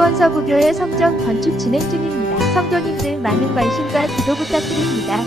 수원서부교회 성전 건축 진행 중입니다. 성도님들 많은 관심과 기도 부탁드립니다.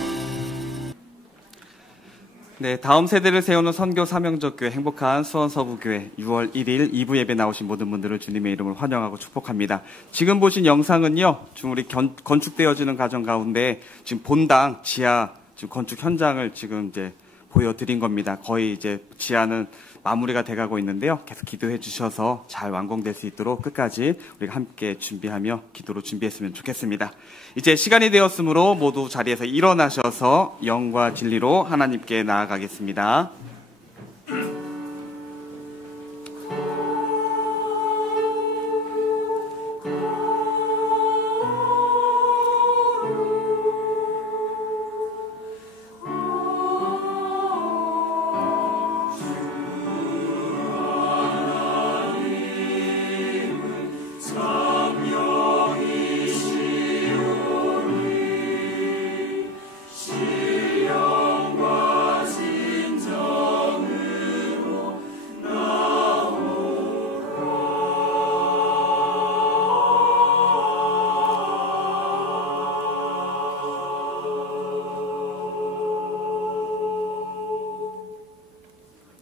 네, 다음 세대를 세우는 선교 사명적교회 행복한 수원서부교회 6월 1일 2부 예배 나오신 모든 분들을 주님의 이름으로 환영하고 축복합니다. 지금 보신 영상은요, 지금 우리 건축되어지는 과정 가운데 지금 본당 지하 지금 건축 현장을 지금 이제 보여드린 겁니다. 거의 이제 지하는 마무리가 돼가고 있는데요. 계속 기도해 주셔서 잘 완공될 수 있도록 끝까지 우리가 함께 준비하며 기도로 준비했으면 좋겠습니다. 이제 시간이 되었으므로 모두 자리에서 일어나셔서 영과 진리로 하나님께 나아가겠습니다.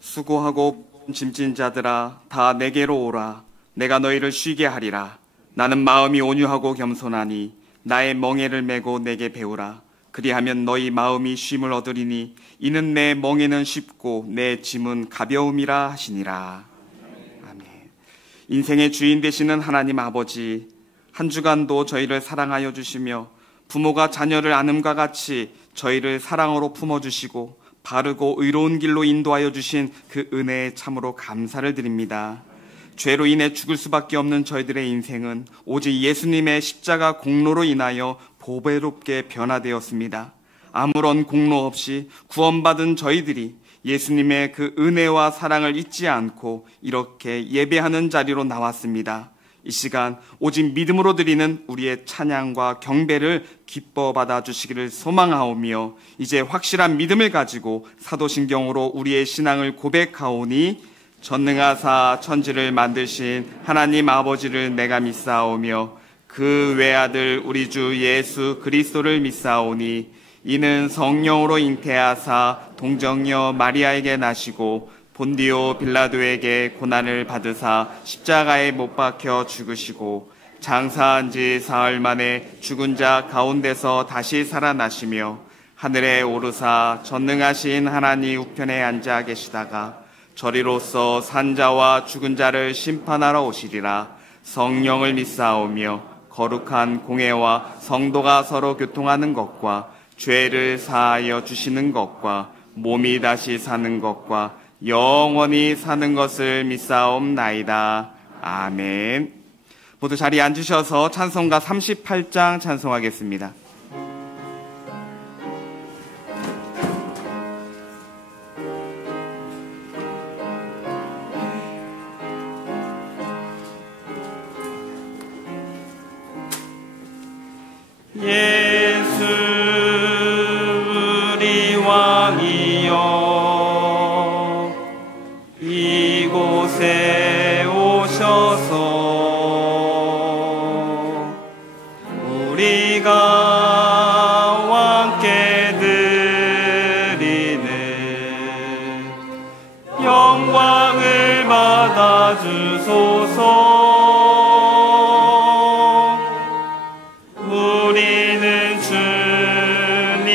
수고하고 짐진 자들아 다 내게로 오라. 내가 너희를 쉬게 하리라. 나는 마음이 온유하고 겸손하니 나의 멍에를 메고 내게 배우라. 그리하면 너희 마음이 쉼을 얻으리니 이는 내 멍에는 쉽고 내 짐은 가벼움이라 하시니라. 아멘. 인생의 주인 되시는 하나님 아버지, 한 주간도 저희를 사랑하여 주시며 부모가 자녀를 안음과 같이 저희를 사랑으로 품어주시고 바르고 의로운 길로 인도하여 주신 그 은혜에 참으로 감사를 드립니다. 죄로 인해 죽을 수밖에 없는 저희들의 인생은 오직 예수님의 십자가 공로로 인하여 보배롭게 변화되었습니다. 아무런 공로 없이 구원받은 저희들이 예수님의 그 은혜와 사랑을 잊지 않고 이렇게 예배하는 자리로 나왔습니다. 이 시간 오직 믿음으로 드리는 우리의 찬양과 경배를 기뻐 받아주시기를 소망하오며 이제 확실한 믿음을 가지고 사도신경으로 우리의 신앙을 고백하오니 전능하사 천지를 만드신 하나님 아버지를 내가 믿사오며 그 외아들 우리 주 예수 그리스도를 믿사오니 이는 성령으로 잉태하사 동정녀 마리아에게 나시고 본디오 빌라도에게 고난을 받으사 십자가에 못 박혀 죽으시고 장사한 지 사흘 만에 죽은 자 가운데서 다시 살아나시며 하늘에 오르사 전능하신 하나님 우편에 앉아 계시다가 저리로서 산자와 죽은 자를 심판하러 오시리라. 성령을 믿사오며 거룩한 공회와 성도가 서로 교통하는 것과 죄를 사하여 주시는 것과 몸이 다시 사는 것과 영원히 사는 것을 믿사옵나이다. 아멘. 모두 자리에 앉으셔서 찬송가 38장 찬송하겠습니다. 예수 우리 왕이여 이곳에 오셔서 우리가 왕께 드리는 영광을 받아주소서. 우리는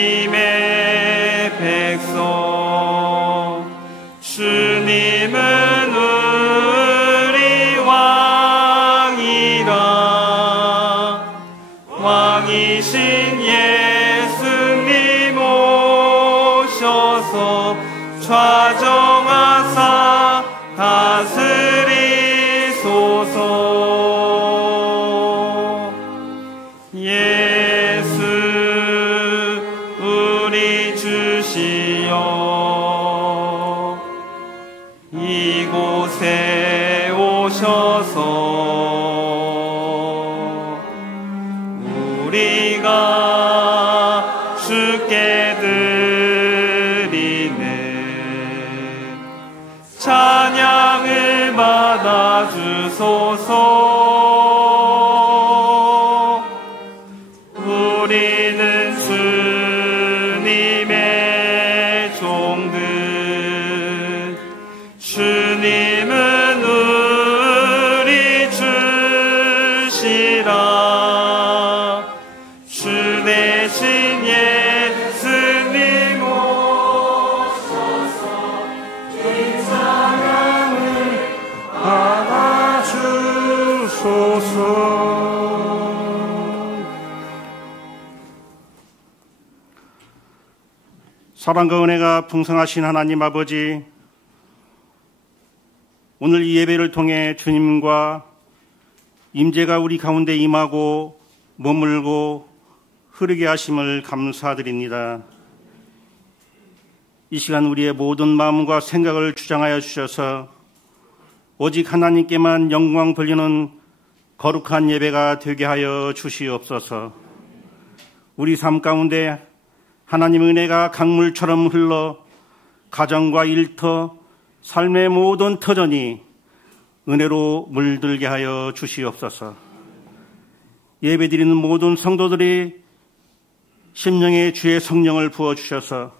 주님의 백성, 주님은 왕이신 예수님 오셔서 좌정하사 다스리소서. 예수 우리 주시여 이곳에 오셔서 우리가 주께 드리는 찬양을 받아주소서. 가오리라. 주 대신 예수님 오셔서 이 찬양을 받아주소서. 사랑과 은혜가 풍성하신 하나님 아버지, 오늘 이 예배를 통해 주님과 임재가 우리 가운데 임하고 머물고 흐르게 하심을 감사드립니다. 이 시간 우리의 모든 마음과 생각을 주장하여 주셔서 오직 하나님께만 영광 돌리는 거룩한 예배가 되게 하여 주시옵소서. 우리 삶 가운데 하나님의 은혜가 강물처럼 흘러 가정과 일터, 삶의 모든 터전이 은혜로 물들게 하여 주시옵소서. 예배드리는 모든 성도들이 심령에 주의 성령을 부어주셔서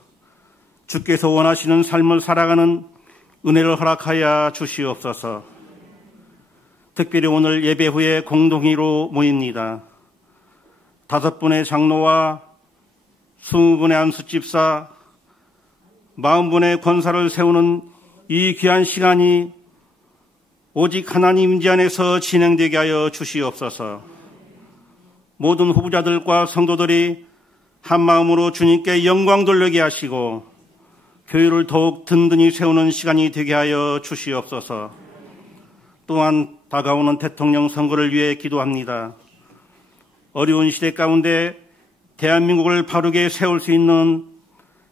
주께서 원하시는 삶을 살아가는 은혜를 허락하여 주시옵소서. 특별히 오늘 예배 후에 공동회의로 모입니다. 5분의 장로와 20분의 안수집사, 40분의 권사를 세우는 이 귀한 시간이 오직 하나님 임재 안에서 진행되게 하여 주시옵소서. 모든 후보자들과 성도들이 한 마음으로 주님께 영광 돌리게 하시고 교회를 더욱 든든히 세우는 시간이 되게 하여 주시옵소서. 또한 다가오는 대통령 선거를 위해 기도합니다. 어려운 시대 가운데 대한민국을 바르게 세울 수 있는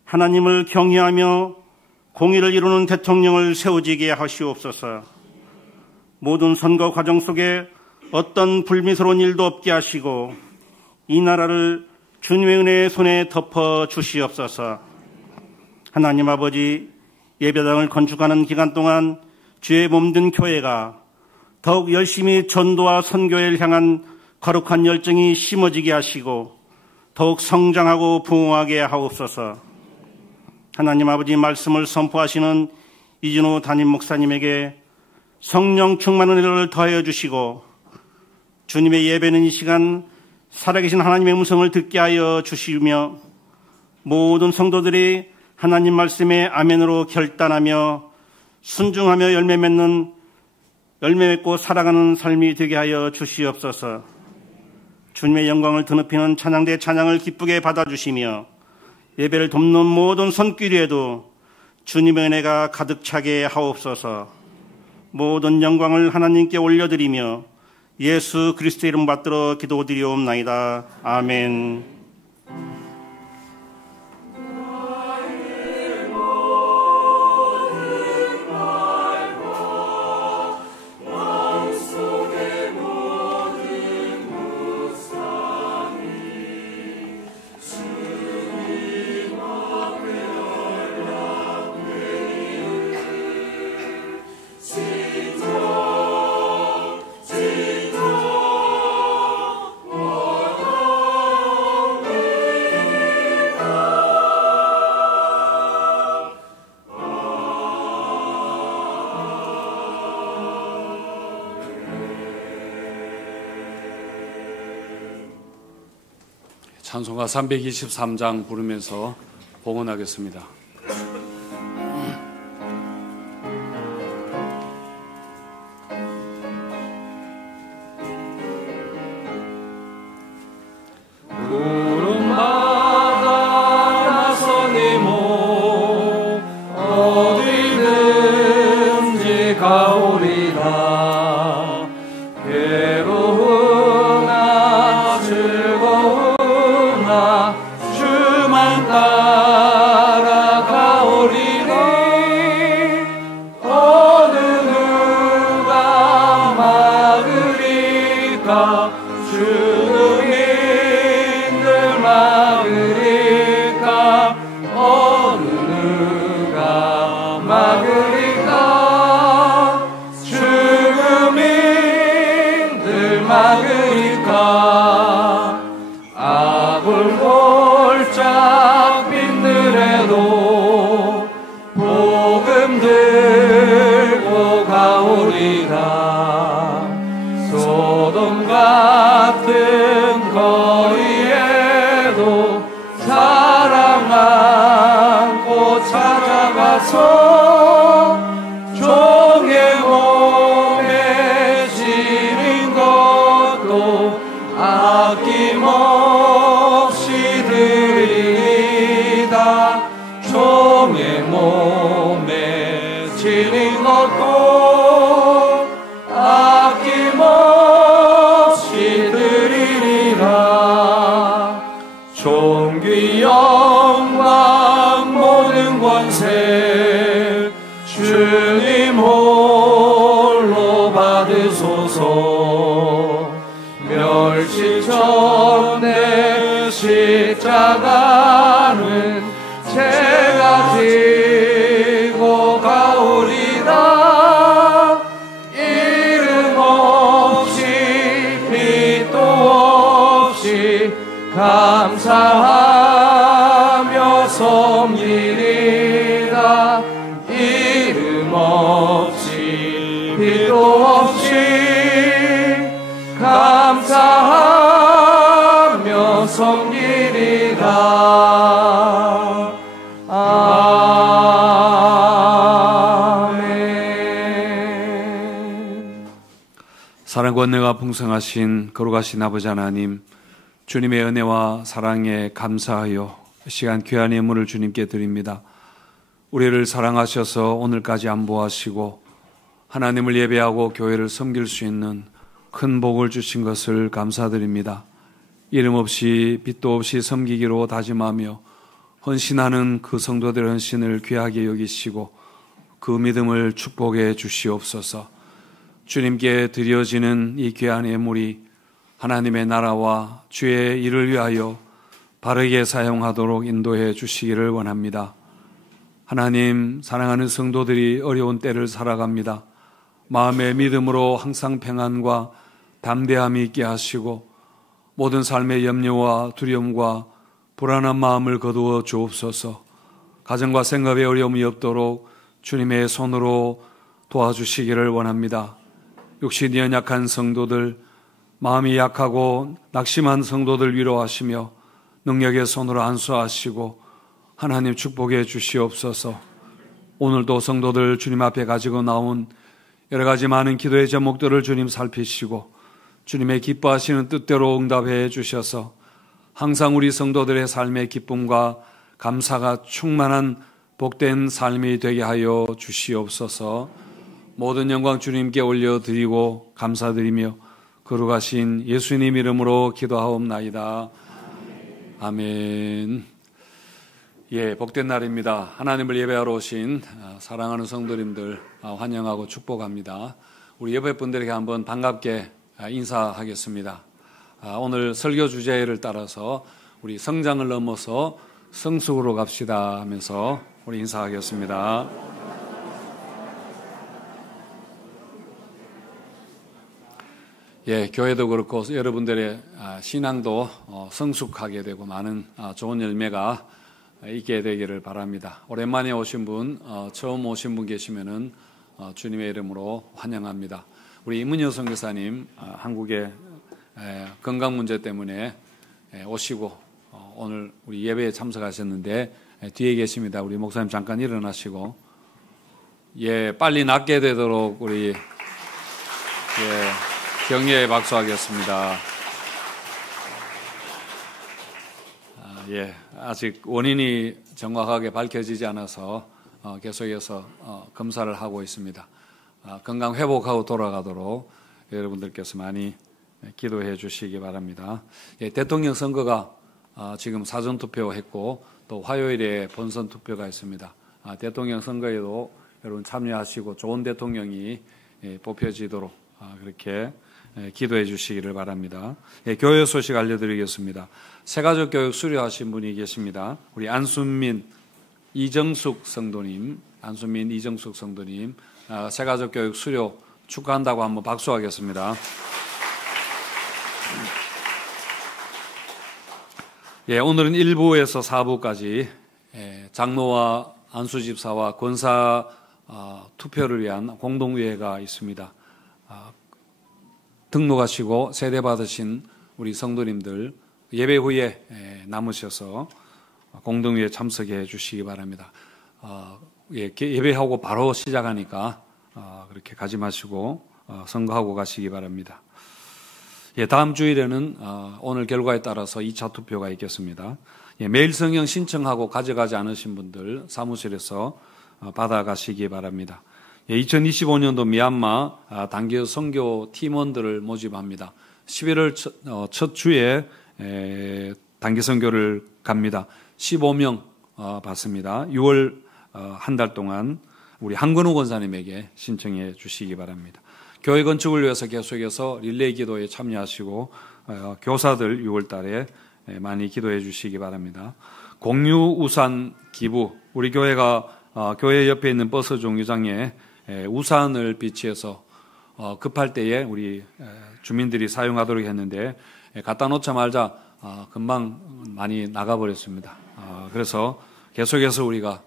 하나님을 경외하며 공의를 이루는 대통령을 세워지게 하시옵소서. 모든 선거 과정 속에 어떤 불미스러운 일도 없게 하시고 이 나라를 주님의 은혜의 손에 덮어 주시옵소서. 하나님 아버지, 예배당을 건축하는 기간 동안 주의 몸된 교회가 더욱 열심히 전도와 선교를 향한 거룩한 열정이 심어지게 하시고 더욱 성장하고 부흥하게 하옵소서. 하나님 아버지, 말씀을 선포하시는 이진호 담임 목사님에게 성령 충만한 은혜를 더하여 주시고 주님의 예배는 이 시간 살아계신 하나님의 음성을 듣게 하여 주시며 모든 성도들이 하나님 말씀에 아멘으로 결단하며 순종하며 열매 맺고 살아가는 삶이 되게 하여 주시옵소서. 주님의 영광을 드높이는 찬양대 찬양을 기쁘게 받아주시며 예배를 돕는 모든 손길에도 주님의 은혜가 가득 차게 하옵소서. 모든 영광을 하나님께 올려드리며 예수 그리스도의 이름 받들어 기도드리옵나이다. 아멘. 찬송가 323장 부르면서 봉헌하겠습니다. 소돔과 같은 거리에도 사랑 안고 찾아가서 종의 몸에 지닌 것도 아낌없이 드리다. 종의 몸에 지닌 것도 아낌없이 드리리라. 존귀 영광 모든 권세 주님 홀로 받으소서. 멸시전에 십자가는 제가 지고 가오리다. 이름 없이 빛도 없이 감사하며 섬기리라. 이름 없이 빛도 없이 감사하며 섬기리라. 아멘. 사랑과 은혜가 풍성하신 거룩하신 아버지 하나님, 주님의 은혜와 사랑에 감사하여 시간 귀한 예물을 주님께 드립니다. 우리를 사랑하셔서 오늘까지 안보하시고 하나님을 예배하고 교회를 섬길 수 있는 큰 복을 주신 것을 감사드립니다. 이름 없이 빛도 없이 섬기기로 다짐하며 헌신하는 그 성도들의 헌신을 귀하게 여기시고 그 믿음을 축복해 주시옵소서. 주님께 드려지는 이 귀한 예물이 하나님의 나라와 주의 일을 위하여 바르게 사용하도록 인도해 주시기를 원합니다. 하나님, 사랑하는 성도들이 어려운 때를 살아갑니다. 마음의 믿음으로 항상 평안과 담대함이 있게 하시고 모든 삶의 염려와 두려움과 불안한 마음을 거두어 주옵소서. 가정과 생업에 어려움이 없도록 주님의 손으로 도와주시기를 원합니다. 육신이 연약한 성도들, 마음이 약하고 낙심한 성도들 위로하시며 능력의 손으로 안수하시고 하나님 축복해 주시옵소서. 오늘도 성도들 주님 앞에 가지고 나온 여러 가지 많은 기도의 제목들을 주님 살피시고 주님의 기뻐하시는 뜻대로 응답해 주셔서 항상 우리 성도들의 삶의 기쁨과 감사가 충만한 복된 삶이 되게 하여 주시옵소서. 모든 영광 주님께 올려드리고 감사드리며 거룩하신 예수님 이름으로 기도하옵나이다. 아멘. 예, 복된 날입니다. 하나님을 예배하러 오신 사랑하는 성도님들 환영하고 축복합니다. 우리 예배분들에게 한번 반갑게 인사하겠습니다. 오늘 설교 주제를 따라서 우리 성장을 넘어서 성숙으로 갑시다 하면서 우리 인사하겠습니다. 예, 교회도 그렇고 여러분들의 신앙도 성숙하게 되고 많은 좋은 열매가 있게 되기를 바랍니다. 오랜만에 오신 분, 처음 오신 분 계시면은 주님의 이름으로 환영합니다. 우리 임은여 선교사님 한국의 건강 문제 때문에 오시고 오늘 우리 예배에 참석하셨는데 뒤에 계십니다. 우리 목사님 잠깐 일어나시고 예, 빨리 낫게 되도록 우리 격려의 박수하겠습니다. 예, 아직 원인이 정확하게 밝혀지지 않아서 계속해서 검사를 하고 있습니다. 건강 회복하고 돌아가도록 여러분들께서 많이 기도해 주시기 바랍니다. 예, 대통령 선거가 지금 사전투표했고 또 화요일에 본선투표가 있습니다. 대통령 선거에도 여러분 참여하시고 좋은 대통령이 뽑혀지도록 그렇게 기도해 주시기를 바랍니다. 예, 교회 소식 알려드리겠습니다. 새가족 교육 수료하신 분이 계십니다. 우리 안순민 이정숙 성도님, 새가족 교육 수료 축하한다고 한번 박수하겠습니다. 예, 오늘은 1부에서 4부까지 장로와 안수집사와 권사 투표를 위한 공동의회가 있습니다. 등록하시고 세례 받으신 우리 성도님들 예배 후에 남으셔서 공동회에 참석해 주시기 바랍니다. 예배하고 바로 시작하니까 그렇게 가지 마시고 선거하고 가시기 바랍니다. 다음 주일에는 오늘 결과에 따라서 2차 투표가 있겠습니다. 매일 성경 신청하고 가져가지 않으신 분들 사무실에서 받아가시기 바랍니다. 2025년도 미얀마 단기 선교 팀원들을 모집합니다. 11월 첫 주에 단기 선교를 갑니다. 15명 받습니다. 6월 한 달 동안 우리 한근호 권사님에게 신청해 주시기 바랍니다. 교회 건축을 위해서 계속해서 릴레이 기도에 참여하시고 교사들 6월 달에 많이 기도해 주시기 바랍니다. 공유 우산 기부, 우리 교회가 교회 옆에 있는 버스 정류장에 우산을 비치해서 급할 때에 우리 주민들이 사용하도록 했는데 갖다 놓자마자 금방 많이 나가버렸습니다. 그래서 계속해서 우리가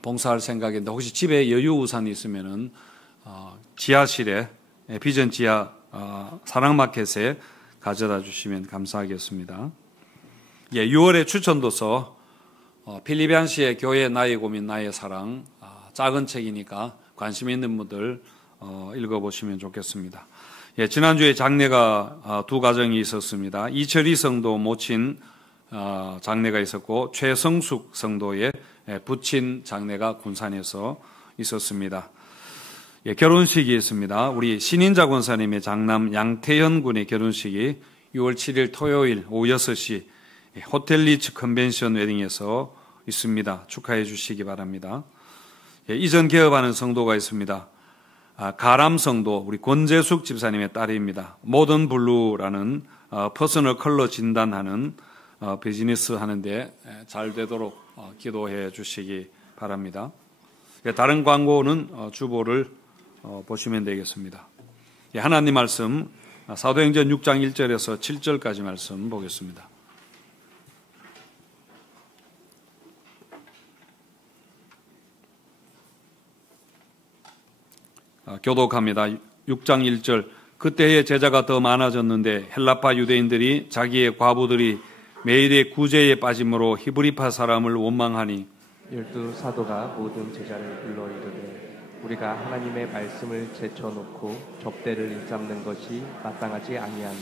봉사할 생각인데 혹시 집에 여유 우산이 있으면은 지하실에 비전 지하 사랑마켓에 가져다 주시면 감사하겠습니다. 6월에 추천도서 필리비안시의 교회 나의 고민 나의 사랑, 작은 책이니까 관심 있는 분들 읽어보시면 좋겠습니다. 지난주에 장례가 두 가정이 있었습니다. 이철희 성도 모친 장례가 있었고 최성숙 성도의 부친 장례가 군산에서 있었습니다. 결혼식이 있습니다. 우리 신인자 권사님의 장남 양태현 군의 결혼식이 6월 7일 토요일 오후 6시 호텔 리츠 컨벤션 웨딩에서 있습니다. 축하해 주시기 바랍니다. 이전 개업하는 성도가 있습니다. 가람 성도 우리 권재숙 집사님의 딸입니다. 모던 블루라는 퍼스널 컬러 진단하는 비즈니스 하는데 잘 되도록 기도해 주시기 바랍니다. 다른 광고는 주보를 보시면 되겠습니다. 하나님 말씀 사도행전 6장 1절에서 7절까지 말씀 보겠습니다. 교독합니다. 6장 1절. 그때의 제자가 더 많아졌는데 헬라파 유대인들이 자기의 과부들이 매일의 구제에 빠짐으로 히브리파 사람을 원망하니 12 사도가 모든 제자를 불러 이르되 우리가 하나님의 말씀을 제쳐놓고 접대를 일삼는 것이 마땅하지 아니하니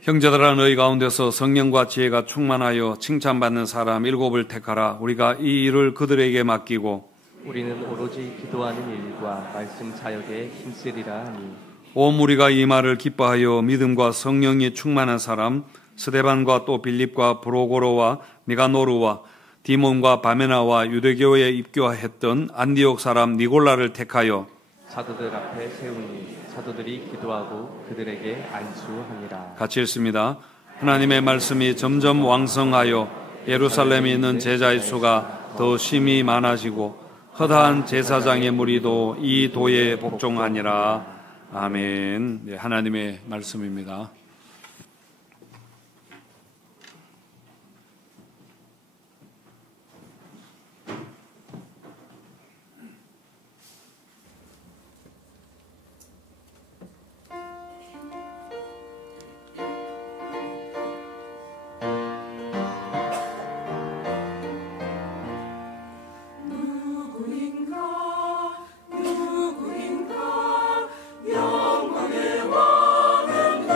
형제들아 너희 가운데서 성령과 지혜가 충만하여 칭찬받는 사람 7을 택하라. 우리가 이 일을 그들에게 맡기고 우리는 오로지 기도하는 일과 말씀 사역에 힘쓰리라 하니 온 무리가 이 말을 기뻐하여 믿음과 성령이 충만한 사람 스데반과 또 빌립과 브로고로와 니가노르와 디몬과 바메나와 유대교에 입교했던 안디옥 사람 니골라를 택하여 사도들 앞에 세우니 사도들이 기도하고 그들에게 안수하니라. 같이 읽습니다. 하나님의 말씀이 점점 왕성하여 예루살렘에 있는 제자의 수가 더 심히 많아지고 허다한 제사장의 무리도 이 도에 복종하니라. 아멘. 하나님의 말씀입니다. 영광의 왕은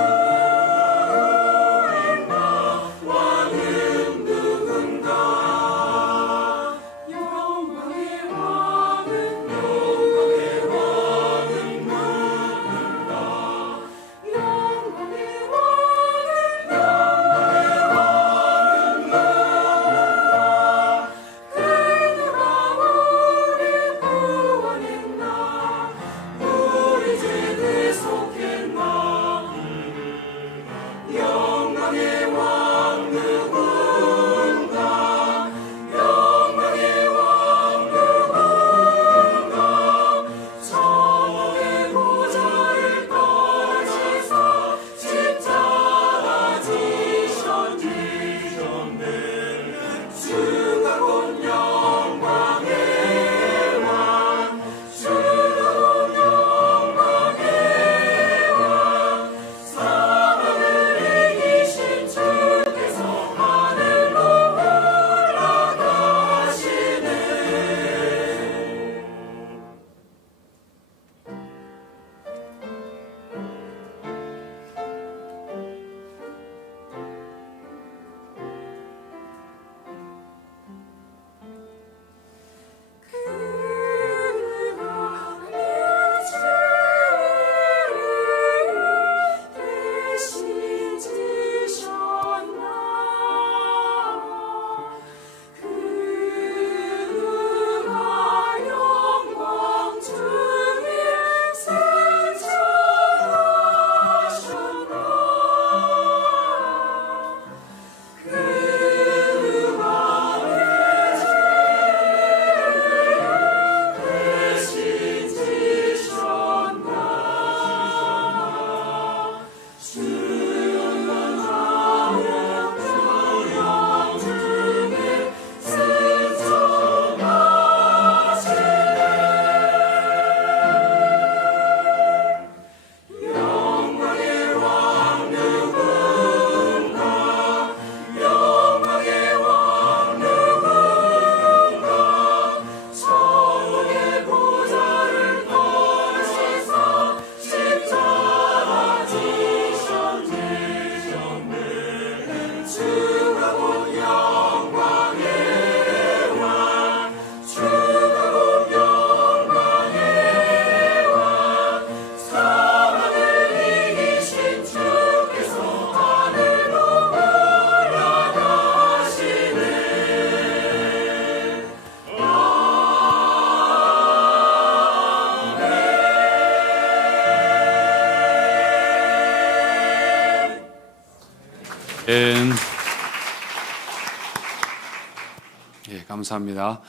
예, 감사합니다.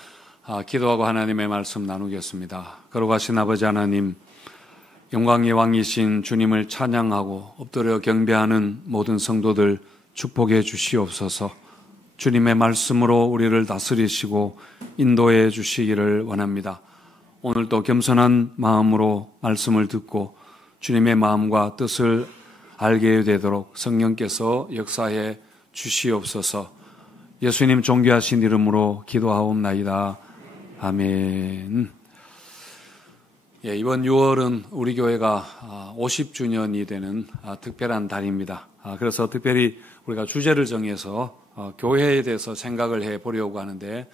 기도하고 하나님의 말씀 나누겠습니다. 거룩하신 아버지 하나님, 영광의 왕이신 주님을 찬양하고 엎드려 경배하는 모든 성도들 축복해 주시옵소서. 주님의 말씀으로 우리를 다스리시고 인도해 주시기를 원합니다. 오늘도 겸손한 마음으로 말씀을 듣고 주님의 마음과 뜻을 알게 되도록 성령께서 역사해 주시옵소서. 예수님 존귀하신 이름으로 기도하옵나이다. 아멘. 예, 이번 6월은 우리 교회가 50주년이 되는 특별한 달입니다. 그래서 특별히 우리가 주제를 정해서 교회에 대해서 생각을 해보려고 하는데,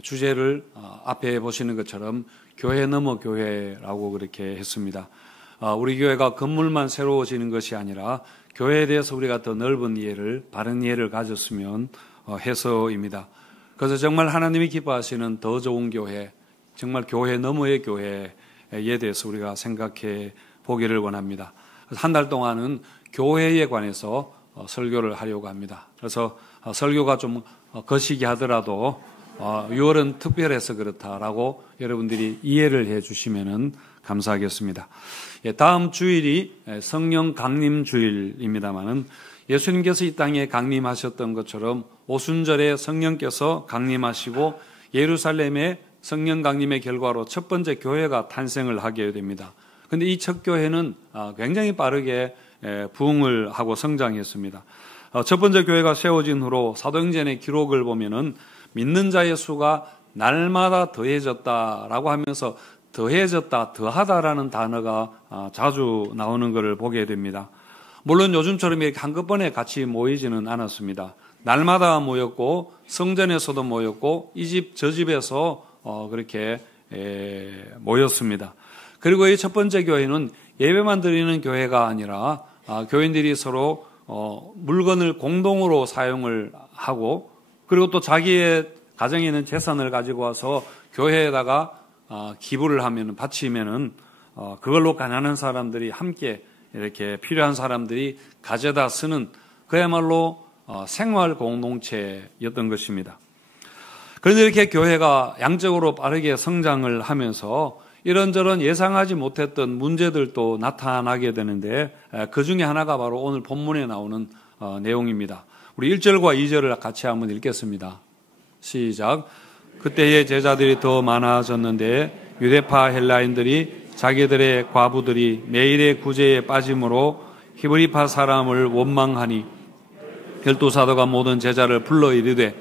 주제를 앞에 보시는 것처럼 교회 넘어 교회라고 그렇게 했습니다. 우리 교회가 건물만 새로워지는 것이 아니라 교회에 대해서 우리가 더 넓은 이해를, 바른 이해를 가졌으면 해서입니다. 그래서 정말 하나님이 기뻐하시는 더 좋은 교회, 정말 교회 너머의 교회에 대해서 우리가 생각해 보기를 원합니다. 한 달 동안은 교회에 관해서 설교를 하려고 합니다. 그래서 설교가 좀 거시기 하더라도 6월은 특별해서 그렇다라고 여러분들이 이해를 해 주시면 감사하겠습니다. 다음 주일이 성령 강림 주일입니다만은 예수님께서 이 땅에 강림하셨던 것처럼 오순절에 성령께서 강림하시고 예루살렘의 성령 강림의 결과로 첫 번째 교회가 탄생을 하게 됩니다. 그런데 이 첫 교회는 굉장히 빠르게 부흥을 하고 성장했습니다. 첫 번째 교회가 세워진 후로 사도행전의 기록을 보면은 믿는 자의 수가 날마다 더해졌다라고 하면서 더해졌다, 더하다라는 단어가 자주 나오는 것을 보게 됩니다. 물론 요즘처럼 이렇게 한꺼번에 같이 모이지는 않았습니다. 날마다 모였고 성전에서도 모였고 이 집 저 집에서 그렇게 모였습니다. 그리고 이 첫 번째 교회는 예배만 드리는 교회가 아니라 교인들이 서로 물건을 공동으로 사용을 하고, 그리고 또 자기의 가정에 있는 재산을 가지고 와서 교회에다가 기부를 하면, 바치면은 그걸로 가난한 사람들이 함께 이렇게 필요한 사람들이 가져다 쓰는 그야말로 생활 공동체였던 것입니다. 그런데 이렇게 교회가 양적으로 빠르게 성장을 하면서 이런저런 예상하지 못했던 문제들도 나타나게 되는데, 그 중에 하나가 바로 오늘 본문에 나오는 내용입니다. 우리 1절과 2절을 같이 한번 읽겠습니다. 시작. 그때의 제자들이 더 많아졌는데 유대파 헬라인들이 자기들의 과부들이 매일의 구제에 빠짐으로 히브리파 사람을 원망하니 열두 사도가 모든 제자를 불러 이르되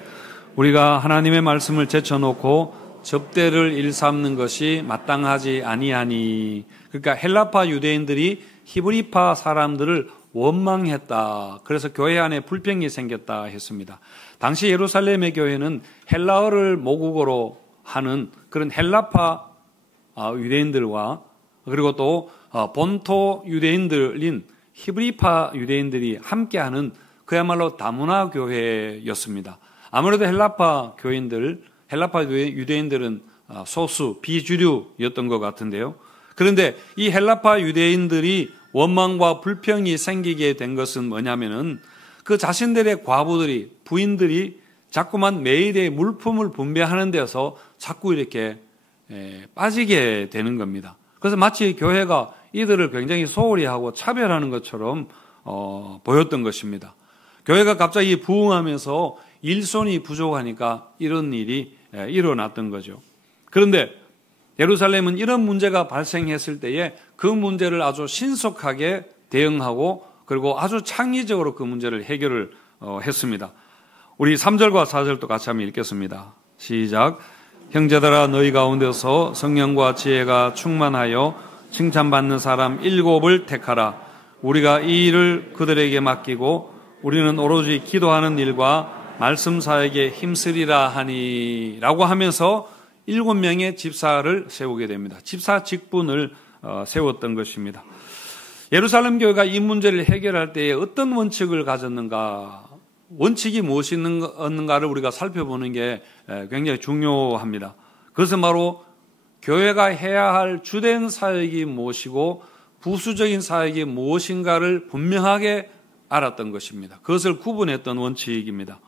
우리가 하나님의 말씀을 제쳐놓고 접대를 일삼는 것이 마땅하지 아니하니. 그러니까 헬라파 유대인들이 히브리파 사람들을 원망했다. 그래서 교회 안에 불평이 생겼다 했습니다. 당시 예루살렘의 교회는 헬라어를 모국어로 하는 그런 헬라파 유대인들과 그리고 또 본토 유대인들인 히브리파 유대인들이 함께하는 그야말로 다문화 교회였습니다. 아무래도 헬라파 유대인들은 소수, 비주류였던 것 같은데요. 그런데 이 헬라파 유대인들이 원망과 불평이 생기게 된 것은 뭐냐면은 그 자신들의 과부들이, 부인들이 자꾸만 매일의 물품을 분배하는 데서 자꾸 이렇게 빠지게 되는 겁니다. 그래서 마치 교회가 이들을 굉장히 소홀히 하고 차별하는 것처럼 보였던 것입니다. 교회가 갑자기 부흥하면서 일손이 부족하니까 이런 일이 일어났던 거죠. 그런데 예루살렘은 이런 문제가 발생했을 때에 그 문제를 아주 신속하게 대응하고 그리고 아주 창의적으로 그 문제를 해결을 했습니다. 우리 3절과 4절도 같이 한번 읽겠습니다. 시작. 형제들아 너희 가운데서 성령과 지혜가 충만하여 칭찬받는 사람 7을 택하라. 우리가 이 일을 그들에게 맡기고 우리는 오로지 기도하는 일과 말씀 사역에 힘쓰리라 하니 라고 하면서 7명의 집사를 세우게 됩니다. 집사 직분을 세웠던 것입니다. 예루살렘 교회가 이 문제를 해결할 때에 어떤 원칙을 가졌는가, 원칙이 무엇인가를 우리가 살펴보는 게 굉장히 중요합니다. 그것은 바로 교회가 해야 할 주된 사역이 무엇이고 부수적인 사역이 무엇인가를 분명하게 알았던 것입니다. 그것을 구분했던 원칙입니다.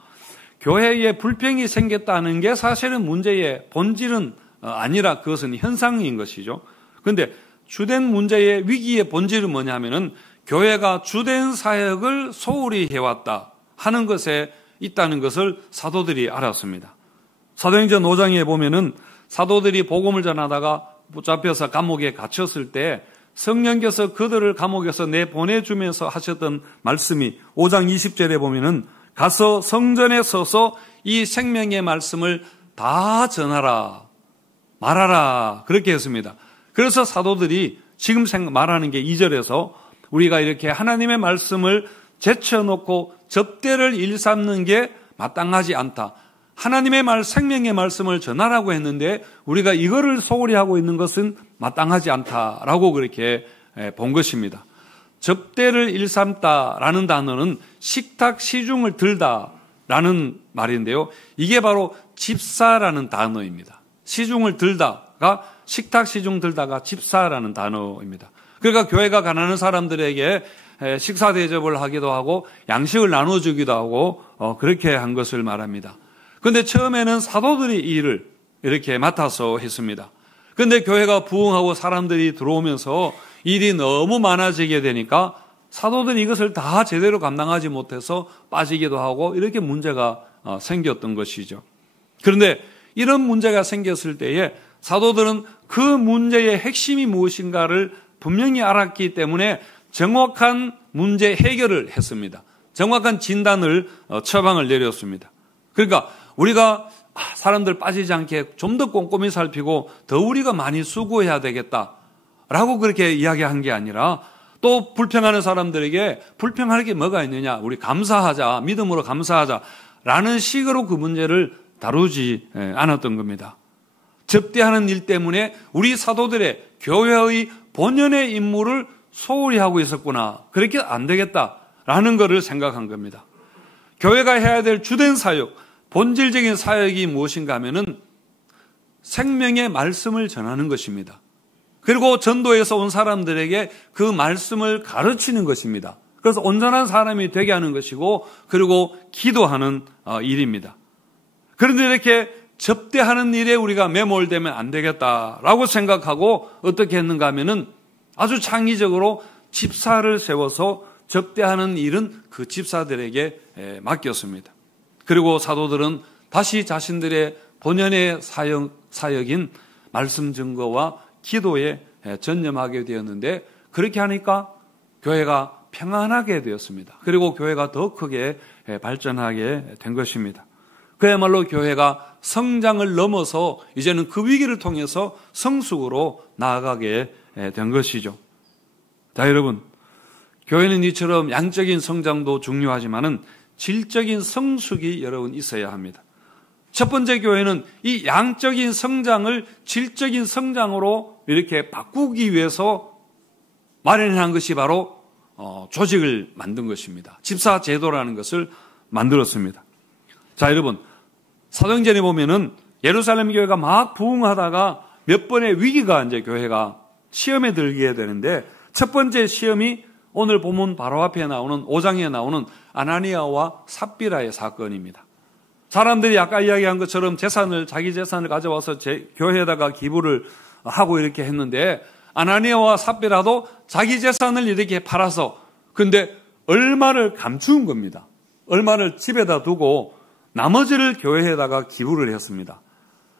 교회에 불평이 생겼다는 게 사실은 문제의 본질은 아니라 그것은 현상인 것이죠. 그런데 주된 문제의 위기의 본질은 뭐냐면은 교회가 주된 사역을 소홀히 해왔다 하는 것에 있다는 것을 사도들이 알았습니다. 사도행전 5장에 보면은 사도들이 복음을 전하다가 붙잡혀서 감옥에 갇혔을 때 성령께서 그들을 감옥에서 내보내주면서 하셨던 말씀이 5장 20절에 보면은 가서 성전에 서서 이 생명의 말씀을 다 전하라, 말하라 그렇게 했습니다. 그래서 사도들이 지금 말하는 게 2절에서 우리가 이렇게 하나님의 말씀을 제쳐놓고 접대를 일삼는 게 마땅하지 않다. 하나님의 생명의 말씀을 전하라고 했는데 우리가 이거를 소홀히 하고 있는 것은 마땅하지 않다라고 그렇게 본 것입니다. 접대를 일삼다라는 단어는 식탁 시중을 들다라는 말인데요. 이게 바로 집사라는 단어입니다. 시중을 들다가 식탁 시중 들다가 집사라는 단어입니다. 그러니까 교회가 가난한 사람들에게 식사 대접을 하기도 하고 양식을 나눠주기도 하고 그렇게 한 것을 말합니다. 그런데 처음에는 사도들이 이 일을 이렇게 맡아서 했습니다. 그런데 교회가 부흥하고 사람들이 들어오면서 일이 너무 많아지게 되니까 사도들이 이것을 다 제대로 감당하지 못해서 빠지기도 하고 이렇게 문제가 생겼던 것이죠. 그런데 이런 문제가 생겼을 때에 사도들은 그 문제의 핵심이 무엇인가를 분명히 알았기 때문에 정확한 문제 해결을 했습니다. 정확한 진단을 처방을 내렸습니다. 그러니까 우리가 사람들 빠지지 않게 좀 더 꼼꼼히 살피고 더 우리가 많이 수고해야 되겠다라고 그렇게 이야기한 게 아니라 또 불평하는 사람들에게 불평할 게 뭐가 있느냐, 우리 감사하자, 믿음으로 감사하자라는 식으로 그 문제를 다루지 않았던 겁니다. 접대하는 일 때문에 우리 사도들의 교회의 본연의 임무를 소홀히 하고 있었구나, 그렇게 안 되겠다라는 것을 생각한 겁니다. 교회가 해야 될 주된 사역, 본질적인 사역이 무엇인가 하면은 생명의 말씀을 전하는 것입니다. 그리고 전도에서 온 사람들에게 그 말씀을 가르치는 것입니다. 그래서 온전한 사람이 되게 하는 것이고 그리고 기도하는 일입니다. 그런데 이렇게 접대하는 일에 우리가 매몰되면 안 되겠다라고 생각하고 어떻게 했는가 하면은 아주 창의적으로 집사를 세워서 접대하는 일은 그 집사들에게 맡겼습니다. 그리고 사도들은 다시 자신들의 본연의 사역인 말씀 증거와 기도에 전념하게 되었는데 그렇게 하니까 교회가 평안하게 되었습니다. 그리고 교회가 더 크게 발전하게 된 것입니다. 그야말로 교회가 성장을 넘어서 이제는 그 위기를 통해서 성숙으로 나아가게 된 것이죠. 자, 여러분, 교회는 이처럼 양적인 성장도 중요하지만은 질적인 성숙이 여러분 있어야 합니다. 첫 번째 교회는 이 양적인 성장을 질적인 성장으로 이렇게 바꾸기 위해서 마련한 것이 바로 조직을 만든 것입니다. 집사 제도라는 것을 만들었습니다. 자, 여러분, 사도행전에 보면은 예루살렘 교회가 막 부흥하다가 몇 번의 위기가 이제 교회가 시험에 들게 되는데 첫 번째 시험이 오늘 본문 바로 앞에 나오는 5장에 나오는 아나니아와 삽비라의 사건입니다. 사람들이 아까 이야기한 것처럼 자기 재산을 가져와서 교회에다가 기부를 하고 이렇게 했는데 아나니아와 삽비라도 자기 재산을 이렇게 팔아서 근데 얼마를 감춘 겁니다. 얼마를 집에다 두고 나머지를 교회에다가 기부를 했습니다.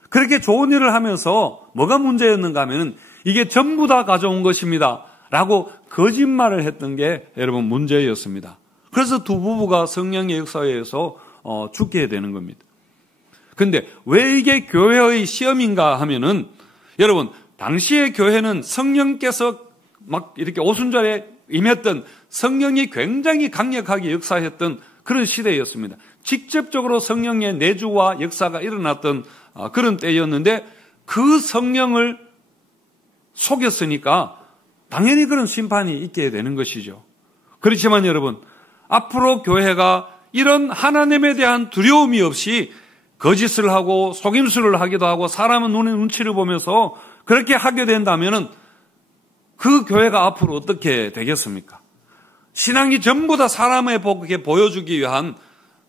그렇게 좋은 일을 하면서 뭐가 문제였는가 하면 이게 전부 다 가져온 것입니다 라고 거짓말을 했던 게 여러분 문제였습니다. 그래서 두 부부가 성령의 역사에 의해서 죽게 되는 겁니다. 근데 왜 이게 교회의 시험인가 하면은 여러분 당시의 교회는 성령께서 막 이렇게 오순절에 임했던 성령이 굉장히 강력하게 역사했던 그런 시대였습니다. 직접적으로 성령의 내주와 역사가 일어났던 그런 때였는데 그 성령을 속였으니까 당연히 그런 심판이 있게 되는 것이죠. 그렇지만 여러분, 앞으로 교회가 이런 하나님에 대한 두려움이 없이 거짓을 하고 속임수를 하기도 하고 사람은 눈에 눈치를 보면서 그렇게 하게 된다면 그 교회가 앞으로 어떻게 되겠습니까? 신앙이 전부 다 사람에 보게 보여주기 위한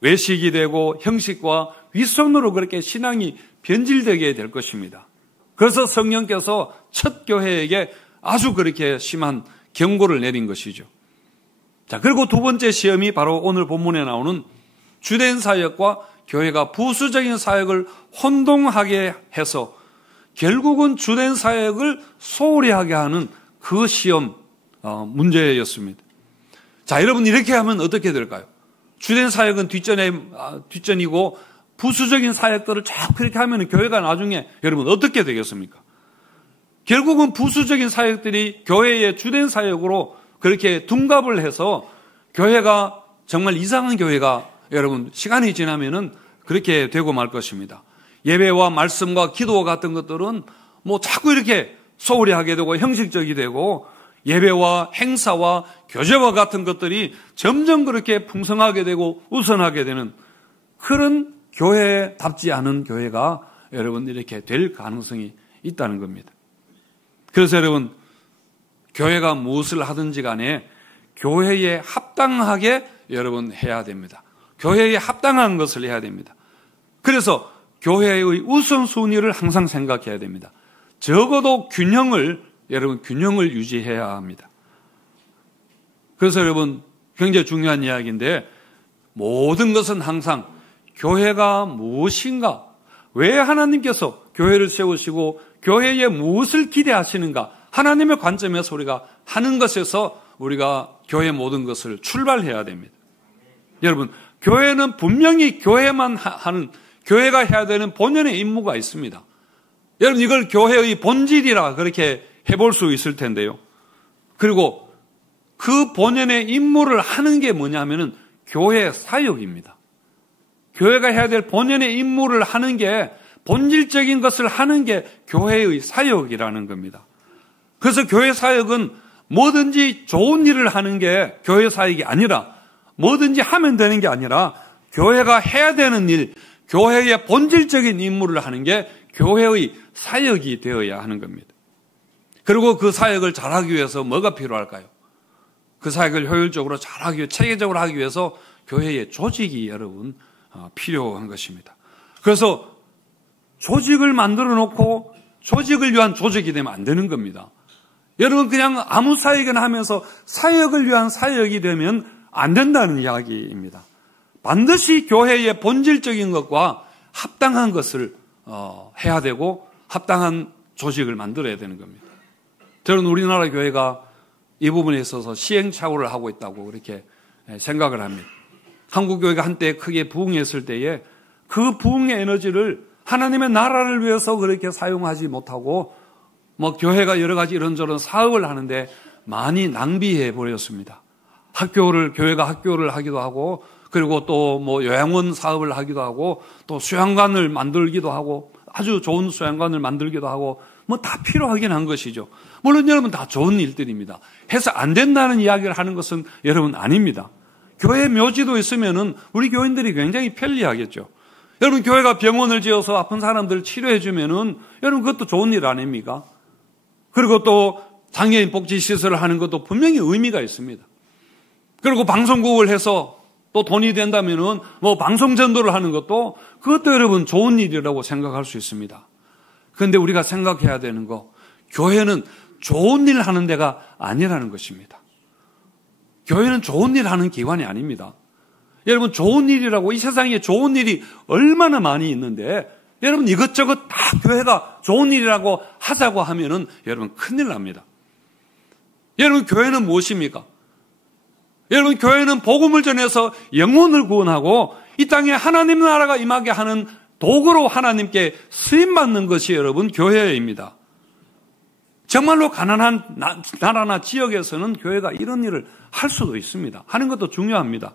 외식이 되고 형식과 윗선으로 그렇게 신앙이 변질되게 될 것입니다. 그래서 성령께서 첫 교회에게 아주 그렇게 심한 경고를 내린 것이죠. 자, 그리고 두 번째 시험이 바로 오늘 본문에 나오는 주된 사역과 교회가 부수적인 사역을 혼동하게 해서 결국은 주된 사역을 소홀히 하게 하는 그 시험 문제였습니다. 자, 여러분 이렇게 하면 어떻게 될까요? 주된 사역은 뒷전이고 부수적인 사역들을 자꾸 그렇게 하면 교회가 나중에 여러분 어떻게 되겠습니까? 결국은 부수적인 사역들이 교회의 주된 사역으로 그렇게 둔갑을 해서 교회가 정말 이상한 교회가 여러분 시간이 지나면은 그렇게 되고 말 것입니다. 예배와 말씀과 기도 같은 것들은 뭐 자꾸 이렇게 소홀히 하게 되고 형식적이 되고 예배와 행사와 교제와 같은 것들이 점점 그렇게 풍성하게 되고 우선하게 되는 그런 교회답지 않은 교회가 여러분 이렇게 될 가능성이 있다는 겁니다. 그래서 여러분 교회가 무엇을 하든지 간에 교회에 합당하게 여러분 해야 됩니다. 교회에 합당한 것을 해야 됩니다. 그래서 교회의 우선순위를 항상 생각해야 됩니다. 적어도 여러분 균형을 유지해야 합니다. 그래서 여러분 굉장히 중요한 이야기인데 모든 것은 항상 교회가 무엇인가, 왜 하나님께서 교회를 세우시고 교회에 무엇을 기대하시는가, 하나님의 관점에서 우리가 하는 것에서 우리가 교회 모든 것을 출발해야 됩니다. 여러분 교회는 분명히 교회만 하는, 교회가 해야 되는 본연의 임무가 있습니다. 여러분 이걸 교회의 본질이라 그렇게 해볼 수 있을 텐데요. 그리고 그 본연의 임무를 하는 게 뭐냐면은 교회 사역입니다. 교회가 해야 될 본연의 임무를 하는 게, 본질적인 것을 하는 게 교회의 사역이라는 겁니다. 그래서 교회 사역은 뭐든지 좋은 일을 하는 게 교회 사역이 아니라, 뭐든지 하면 되는 게 아니라 교회가 해야 되는 일, 교회의 본질적인 임무를 하는 게 교회의 사역이 되어야 하는 겁니다. 그리고 그 사역을 잘하기 위해서 뭐가 필요할까요? 그 사역을 효율적으로 잘하기 위해, 체계적으로 하기 위해서 교회의 조직이 여러분 필요한 것입니다. 그래서 조직을 만들어 놓고 조직을 위한 조직이 되면 안 되는 겁니다. 여러분 그냥 아무 사역이나 하면서 사역을 위한 사역이 되면 안 된다는 이야기입니다. 반드시 교회의 본질적인 것과 합당한 것을 해야 되고 합당한 조직을 만들어야 되는 겁니다. 저는 우리나라 교회가 이 부분에 있어서 시행착오를 하고 있다고 그렇게 생각을 합니다. 한국 교회가 한때 크게 부흥했을 때에 그 부흥의 에너지를 하나님의 나라를 위해서 그렇게 사용하지 못하고 교회가 여러 가지 이런저런 사업을 하는데 많이 낭비해 버렸습니다. 교회가 학교를 하기도 하고, 그리고 또 요양원 사업을 하기도 하고, 또 수양관을 만들기도 하고, 아주 좋은 수양관을 만들기도 하고, 다 필요하긴 한 것이죠. 물론 여러분 다 좋은 일들입니다. 해서 안 된다는 이야기를 하는 것은 여러분 아닙니다. 교회 묘지도 있으면은 우리 교인들이 굉장히 편리하겠죠. 여러분 교회가 병원을 지어서 아픈 사람들을 치료해 주면은 여러분 그것도 좋은 일 아닙니까? 그리고 또 장애인 복지 시설을 하는 것도 분명히 의미가 있습니다. 그리고 방송국을 해서 또 돈이 된다면은 방송 전도를 하는 것도 그것도 여러분 좋은 일이라고 생각할 수 있습니다. 그런데 우리가 생각해야 되는 거, 교회는 좋은 일 하는 데가 아니라는 것입니다. 교회는 좋은 일 하는 기관이 아닙니다. 여러분 좋은 일이라고, 이 세상에 좋은 일이 얼마나 많이 있는데 여러분 이것저것 다 교회가 좋은 일이라고 하자고 하면은 여러분 큰일 납니다. 여러분 교회는 무엇입니까? 여러분 교회는 복음을 전해서 영혼을 구원하고 이 땅에 하나님 나라가 임하게 하는 도구로 하나님께 쓰임받는 것이 여러분 교회입니다. 정말로 가난한 나라나 지역에서는 교회가 이런 일을 할 수도 있습니다. 하는 것도 중요합니다.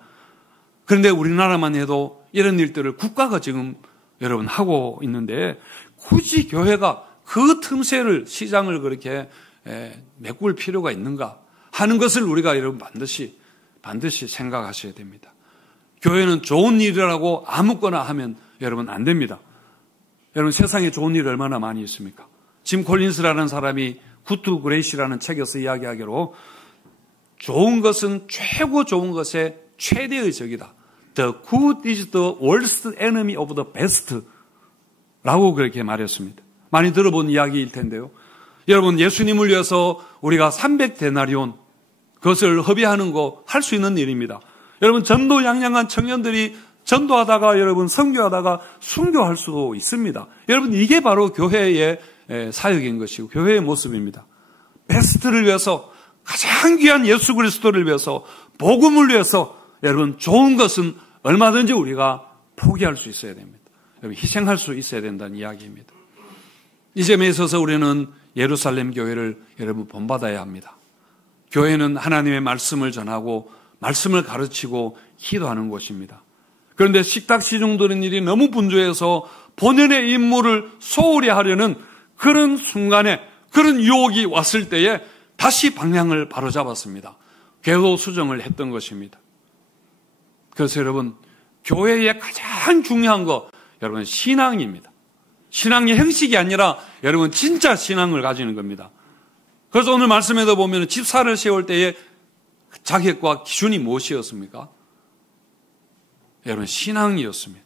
그런데 우리나라만 해도 이런 일들을 국가가 지금 여러분 하고 있는데 굳이 교회가 그 틈새를 시장을 그렇게 메꿀 필요가 있는가 하는 것을 우리가 여러분 반드시 생각하셔야 됩니다. 교회는 좋은 일이라고 아무거나 하면 여러분 안 됩니다. 여러분 세상에 좋은 일 얼마나 많이 있습니까? 짐 콜린스라는 사람이 굿투 그레이시라는 책에서 이야기하기로 좋은 것은 최고 좋은 것의 최대의 적이다. The good is the worst enemy of the best 라고 그렇게 말했습니다. 많이 들어본 이야기일 텐데요. 여러분 예수님을 위해서 우리가 300데나리온 그것을 허비하는 거 할 수 있는 일입니다. 여러분 전도양양한 청년들이 전도하다가 여러분 선교하다가 순교할 수도 있습니다. 여러분 이게 바로 교회의 사역인 것이고 교회의 모습입니다. 베스트를 위해서 가장 귀한 예수 그리스도를 위해서 복음을 위해서 여러분 좋은 것은 얼마든지 우리가 포기할 수 있어야 됩니다. 여러분 희생할 수 있어야 된다는 이야기입니다. 이 점에 있어서 우리는 예루살렘 교회를 여러분 본받아야 합니다. 교회는 하나님의 말씀을 전하고 말씀을 가르치고 기도하는 곳입니다. 그런데 식탁 시중 드는 일이 너무 분주해서 본연의 임무를 소홀히 하려는 그런 순간에 그런 유혹이 왔을 때에 다시 방향을 바로잡았습니다. 궤도 수정을 했던 것입니다. 그래서 여러분 교회의 가장 중요한 거 여러분 신앙입니다. 신앙의 형식이 아니라 여러분 진짜 신앙을 가지는 겁니다. 그래서 오늘 말씀에도 보면 집사를 세울 때의 자격과 기준이 무엇이었습니까? 여러분 신앙이었습니다.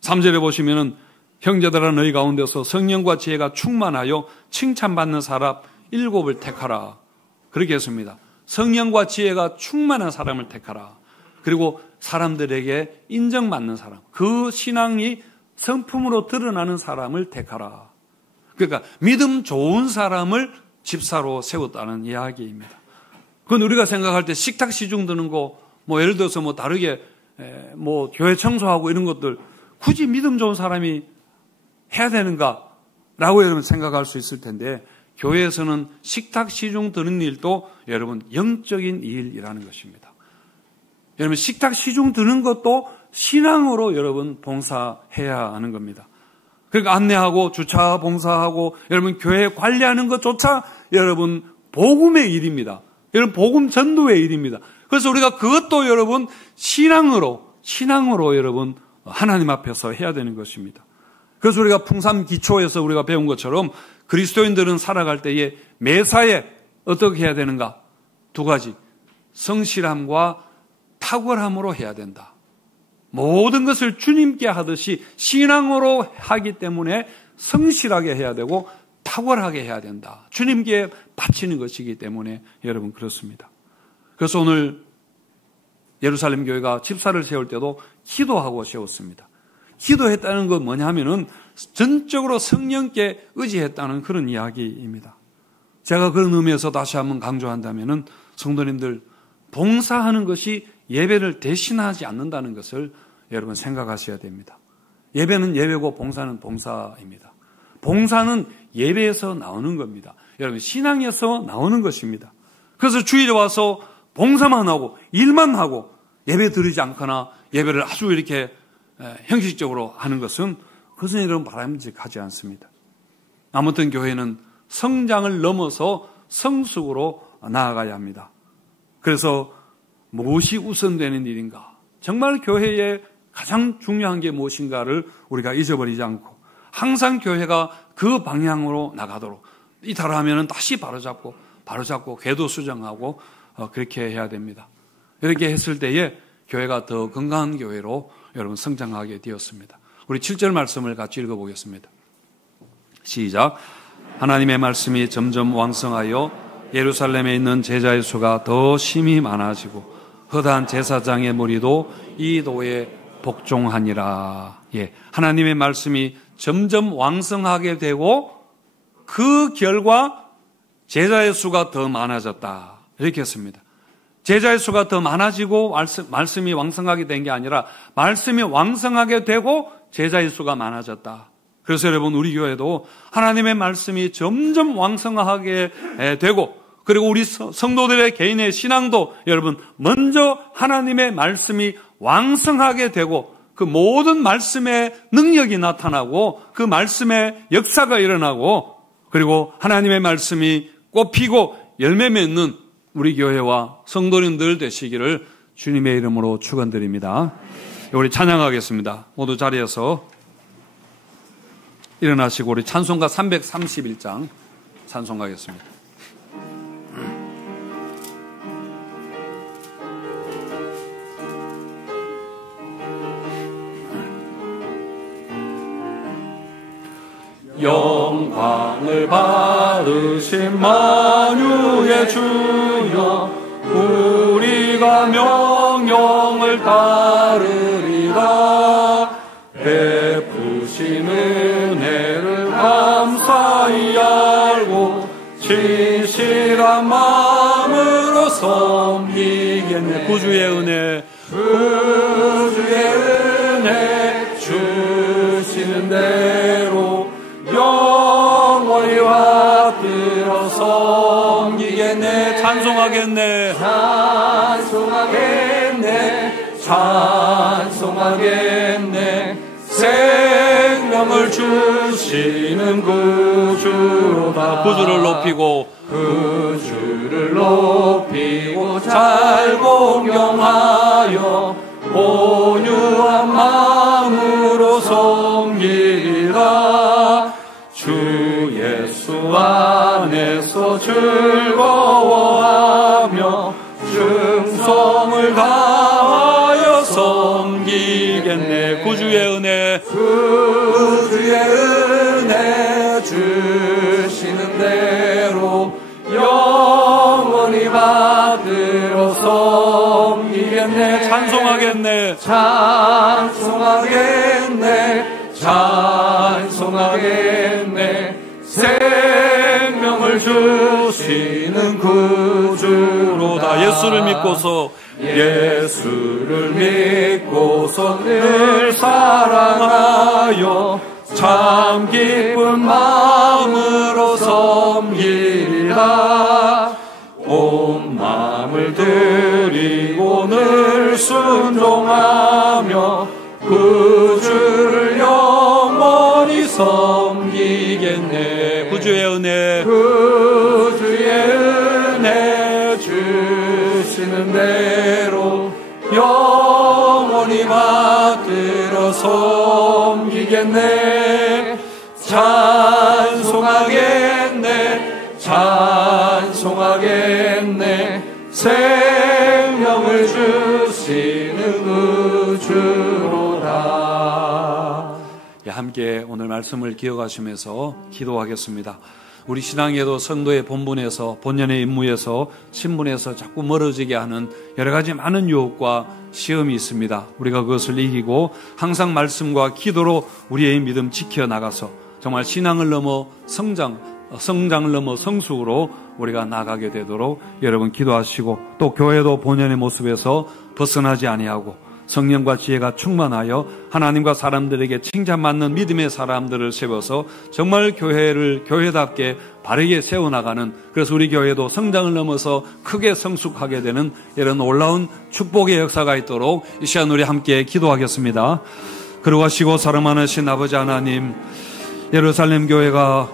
3절에 보시면은 형제들아 너희 가운데서 성령과 지혜가 충만하여 칭찬받는 사람 7을 택하라. 그렇게 했습니다. 성령과 지혜가 충만한 사람을 택하라. 그리고 사람들에게 인정받는 사람, 그 신앙이 성품으로 드러나는 사람을 택하라. 그러니까 믿음 좋은 사람을 집사로 세웠다는 이야기입니다. 그건 우리가 생각할 때 식탁 시중 드는 거, 예를 들어서 다르게 교회 청소하고 이런 것들 굳이 믿음 좋은 사람이 해야 되는가라고 여러분 생각할 수 있을 텐데 교회에서는 식탁 시중 드는 일도 여러분 영적인 일이라는 것입니다. 여러분 식탁 시중 드는 것도 신앙으로 여러분 봉사해야 하는 겁니다. 그러니까 안내하고 주차 봉사하고 여러분 교회 관리하는 것조차 여러분 복음의 일입니다. 여러분 복음 전도의 일입니다. 그래서 우리가 그것도 여러분 신앙으로 여러분 하나님 앞에서 해야 되는 것입니다. 그래서 우리가 풍삼 기초에서 우리가 배운 것처럼 그리스도인들은 살아갈 때에 매사에 어떻게 해야 되는가? 2가지. 성실함과 탁월함으로 해야 된다. 모든 것을 주님께 하듯이 신앙으로 하기 때문에 성실하게 해야 되고 탁월하게 해야 된다. 주님께 바치는 것이기 때문에 여러분 그렇습니다. 그래서 오늘 예루살렘 교회가 집사를 세울 때도 기도하고 세웠습니다. 기도했다는 건 뭐냐면은 전적으로 성령께 의지했다는 그런 이야기입니다. 제가 그런 의미에서 다시 한번 강조한다면은 성도님들 봉사하는 것이 예배를 대신하지 않는다는 것을 여러분 생각하셔야 됩니다. 예배는 예배고 봉사는 봉사입니다. 봉사는 예배에서 나오는 겁니다. 여러분 신앙에서 나오는 것입니다. 그래서 주일에 와서 봉사만 하고 일만 하고 예배 드리지 않거나 예배를 아주 이렇게 형식적으로 하는 것은 그것은 여러분 바람직하지 않습니다. 아무튼 교회는 성장을 넘어서 성숙으로 나아가야 합니다. 그래서 무엇이 우선되는 일인가? 정말 교회에 가장 중요한 게 무엇인가를 우리가 잊어버리지 않고 항상 교회가 그 방향으로 나가도록 이탈하면 다시 바로잡고 궤도 수정하고 그렇게 해야 됩니다. 이렇게 했을 때에 교회가 더 건강한 교회로 여러분 성장하게 되었습니다. 우리 7절 말씀을 같이 읽어보겠습니다. 시작. 하나님의 말씀이 점점 왕성하여 예루살렘에 있는 제자의 수가 더 심히 많아지고 허다한 제사장의 무리도 이 도에 복종하니라. 하나님의 말씀이 점점 왕성하게 되고 그 결과 제자의 수가 더 많아졌다. 이렇게 했습니다. 제자의 수가 더 많아지고 말씀이 왕성하게 된 게 아니라 말씀이 왕성하게 되고 제자의 수가 많아졌다. 그래서 여러분, 우리 교회도 하나님의 말씀이 점점 왕성하게 되고, 그리고 우리 성도들의 개인의 신앙도 여러분 먼저 하나님의 말씀이 왕성하게 되고, 그 모든 말씀의 능력이 나타나고 그 말씀의 역사가 일어나고, 그리고 하나님의 말씀이 꽃피고 열매 맺는 우리 교회와 성도님들 되시기를 주님의 이름으로 축원드립니다. 우리 찬양하겠습니다. 모두 자리에서 일어나시고 우리 찬송가 331장 찬송하겠습니다. 영광을 받으신 만유의 주여, 우리가 명령을 따르리라. 베푸신 은혜를 감사히 알고 진실한 마음으로 섬기겠네. 구주의 은혜, 구주의 은혜 주시는 대로 영원히 받들어 섬기겠네. 찬송하겠네. 찬송하겠네. 찬송하겠네. 생명을 주시는 구주로다. 구주를 높이고, 구주를 높이고 잘 공경하여 온유한 마음으로 섬기리라. 주 예수 안에서 즐거워하며 충성을 다하여 섬기겠네. 구주의 은혜, 구주의 은혜 주시는 대로 영원히 받들어 섬기겠네. 찬송하겠네. 찬송하겠네. 찬송하겠네. 생명을 주시는 구주로다. 예수를 믿고서, 예수를 믿고서 늘 사랑하여 참 기쁜 마음으로 섬기리라. 온 마음을 드리고 늘 순종하며 구주를 영원히 섬기겠네. 구주의 은혜, 구주의 은혜 주시는 대로 영원히 받들어 섬기겠네. 찬송하겠네. 찬송하겠네. 생명을 주시는 구주로다. 함께 오늘 말씀을 기억하시면서 기도하겠습니다. 우리 신앙에도 성도의 본분에서, 본연의 임무에서, 신분에서 자꾸 멀어지게 하는 여러 가지 많은 유혹과 시험이 있습니다. 우리가 그것을 이기고 항상 말씀과 기도로 우리의 믿음 지켜나가서 정말 신앙을 넘어 성장을 넘어 성숙으로 우리가 나가게 되도록 여러분 기도하시고, 또 교회도 본연의 모습에서 벗어나지 아니하고 성령과 지혜가 충만하여 하나님과 사람들에게 칭찬받는 믿음의 사람들을 세워서 정말 교회를 교회답게 바르게 세워나가는, 그래서 우리 교회도 성장을 넘어서 크게 성숙하게 되는 이런 놀라운 축복의 역사가 있도록 이 시간 우리 함께 기도하겠습니다. 그러하시고 사랑 많으신 아버지 하나님, 예루살렘 교회가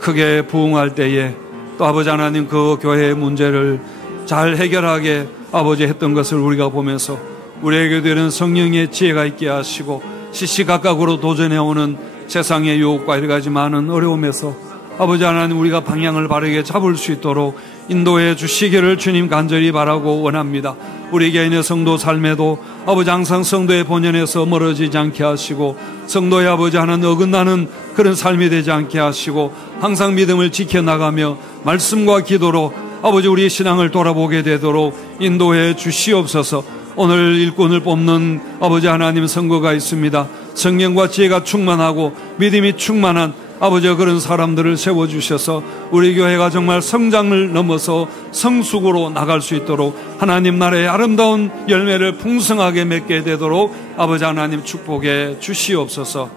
크게 부흥할 때에 또 아버지 하나님 그 교회의 문제를 잘 해결하게 아버지 했던 것을 우리가 보면서 우리에게 되는 성령의 지혜가 있게 하시고 시시각각으로 도전해오는 세상의 유혹과 여러 가지 많은 어려움에서 아버지 하나님 우리가 방향을 바르게 잡을 수 있도록 인도해 주시기를 주님 간절히 바라고 원합니다. 우리 개인의 성도 삶에도 아버지 항상 성도의 본연에서 멀어지지 않게 하시고 성도의 아버지 하나님 어긋나는 그런 삶이 되지 않게 하시고 항상 믿음을 지켜나가며 말씀과 기도로 아버지 우리의 신앙을 돌아보게 되도록 인도해 주시옵소서. 오늘 일꾼을 뽑는 아버지 하나님 선거가 있습니다. 성령과 지혜가 충만하고 믿음이 충만한 아버지와 그런 사람들을 세워주셔서 우리 교회가 정말 성장을 넘어서 성숙으로 나갈 수 있도록 하나님 나라의 아름다운 열매를 풍성하게 맺게 되도록 아버지 하나님 축복해 주시옵소서.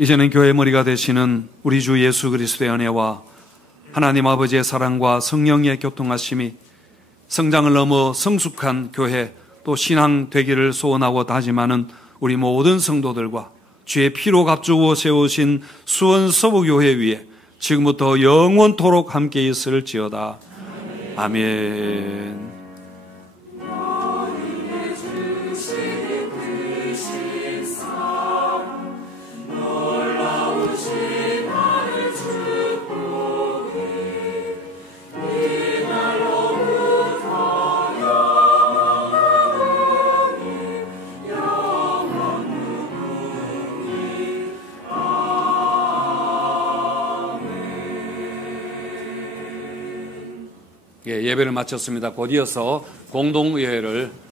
이제는 교회 머리가 되시는 우리 주 예수 그리스도의 은혜와 하나님 아버지의 사랑과 성령의 교통하심이 성장을 넘어 성숙한 교회 또 신앙 되기를 소원하고 다짐하는 우리 모든 성도들과 주의 피로 값주고 세우신 수원 서부교회 위에 지금부터 영원토록 함께 있을지어다. 아멘. 예배를 마쳤습니다. 곧 이어서 공동의회를